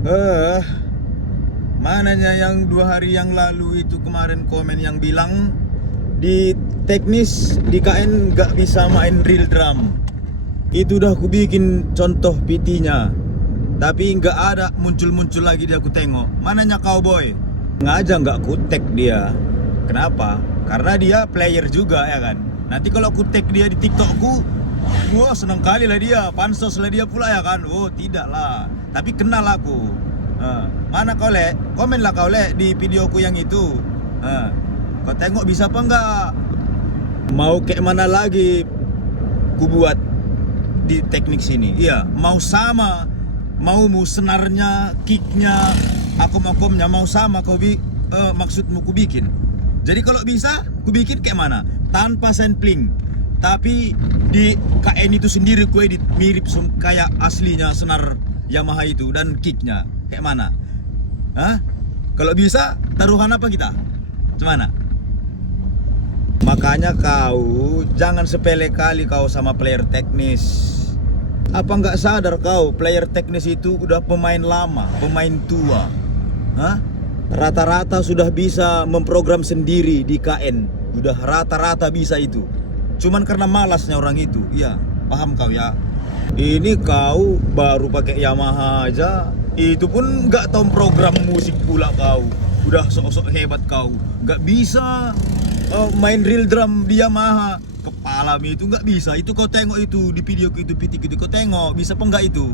Eh, mananya yang 2 hari yang lalu itu kemarin komen yang bilang di teknis di KN nggak bisa main real drum. Itu udah aku bikin contoh PT-nya, tapi nggak ada muncul-muncul lagi dia aku tengok. Mananya cowboy? Ngaja nggak ku tag dia. Kenapa? Karena dia player juga ya kan. Nanti kalau aku tag dia di TikTokku, wah seneng kali lah dia, pansos lah dia pula ya kan. Oh tidak lah, tapi kenal aku. Mana kau le? Komen lah kau le di videoku yang itu. Kau tengok bisa apa enggak? Mau kayak mana lagi ku buat di teknik sini? Iya, mau sama, mau senarnya, kicknya, akom-akomnya mau sama kau maksudmu ku bikin. Jadi kalau bisa ku bikin kayak mana? Tanpa sampling. Tapi di KN itu sendiri ku edit mirip kayak aslinya senar Yamaha itu dan kicknya. Kayak mana? Kalau bisa taruhan apa kita? Gimana? Makanya kau jangan sepele kali kau sama player teknis. Apa nggak sadar kau player teknis itu udah pemain lama, pemain tua? Rata-rata sudah bisa memprogram sendiri di KN. Udah rata-rata bisa itu. Cuman karena malasnya orang itu. Iya, paham kau ya? Ini kau baru pakai Yamaha aja. Itu pun nggak tahu program musik pula kau. Udah sok-sok hebat kau. Nggak bisa main real drum di Yamaha. Kepala itu nggak bisa. Itu kau tengok itu di video itu pitik itu kau tengok bisa apa enggak itu?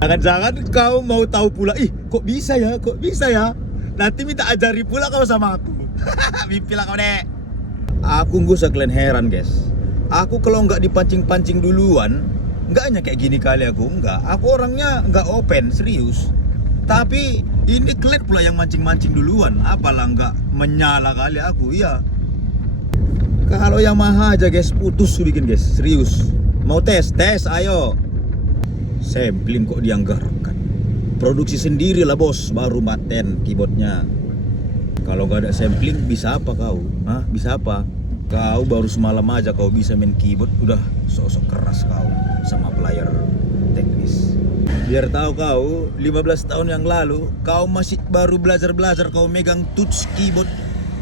Jangan-jangan kau mau tahu pula. Kok bisa ya? Kok bisa ya? Nanti minta ajari pula kau sama aku. Mimpi lah kau dek. Aku nggak usah kalian heran guys. Aku kalau nggak dipancing-pancing duluan, nggak hanya kayak gini kali aku nggak. Aku orangnya nggak open serius. Tapi ini kalian pula yang mancing-mancing duluan. Apalah nggak menyala kali aku. Iya. Kalau Yamaha aja guys putus bikin guys serius. Mau tes ayo. Sampling kok dianggarkan. Produksi sendiri lah bos, baru maten keyboardnya. Kalau gak ada sampling bisa apa kau? Bisa apa? Kau baru semalam aja kau bisa main keyboard, udah sok-sok keras kau sama player teknis. Biar tahu kau, 15 tahun yang lalu kau masih baru belajar kau megang touch keyboard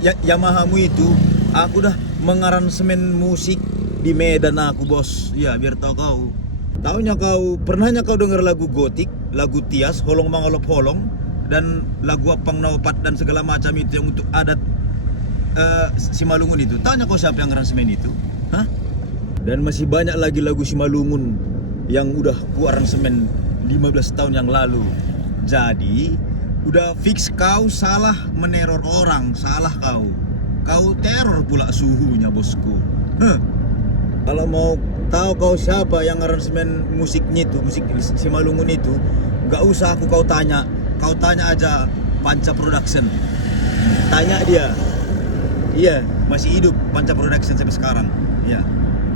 Yamahamu itu. Aku udah mengaransemen musik di Medan aku bos. Ya biar tahu kau. Taunya kau, pernahnya kau dengar lagu gotik, lagu Tias, Holong Mangolop Holong, dan lagu Apang Naupat dan segala macam itu yang untuk adat Simalungun itu. Taunya kau siapa yang aransemen itu? Dan masih banyak lagi lagu Simalungun yang udah ku aransemen 15 tahun yang lalu. Jadi udah fix kau salah meneror orang, salah kau. Kau teror pula suhunya bosku. Kalau mau tahu kau siapa yang aransemen musiknya itu, musik Simalungun itu, gak usah kau tanya. Kau tanya aja Panca Production. Tanya dia. Iya, masih hidup Panca Production sampai sekarang. Iya.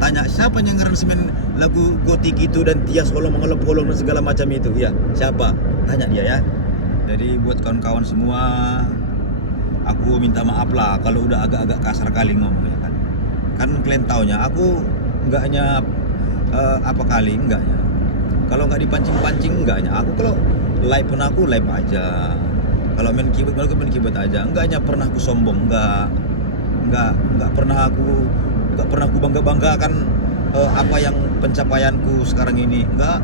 Tanya siapa yang aransemen lagu gotik itu dan Tias Holong Mangolop Holong dan segala macam itu. Iya, siapa? Tanya dia ya. Jadi buat kawan-kawan semua, aku minta maaf lah kalau udah agak-agak kasar kali ngomong ya kan. Kan kalian taunya aku enggak hanya apa kali enggaknya. Kalau nggak dipancing-pancing enggaknya. Aku kalau live pun aku live aja. Kalau main keyboard aku main keyboard aja. Enggaknya pernah aku sombong, enggak pernah aku bangga-banggakan apa yang pencapaianku sekarang ini. Enggak,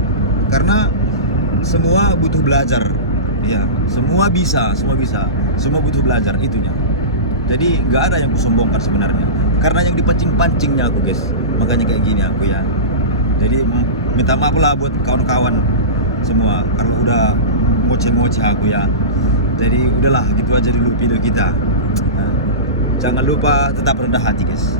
karena semua butuh belajar. Ya, semua bisa. Semua butuh belajar itunya. Jadi nggak ada yang kusombongkan sebenarnya. Karena yang dipancing-pancingnya aku guys. Makanya kayak gini aku ya. Jadi minta maaf lah buat kawan-kawan semua kalau udah ngoceh-ngoceh aku ya. Jadi udahlah gitu aja dulu video kita. Jangan lupa tetap rendah hati guys.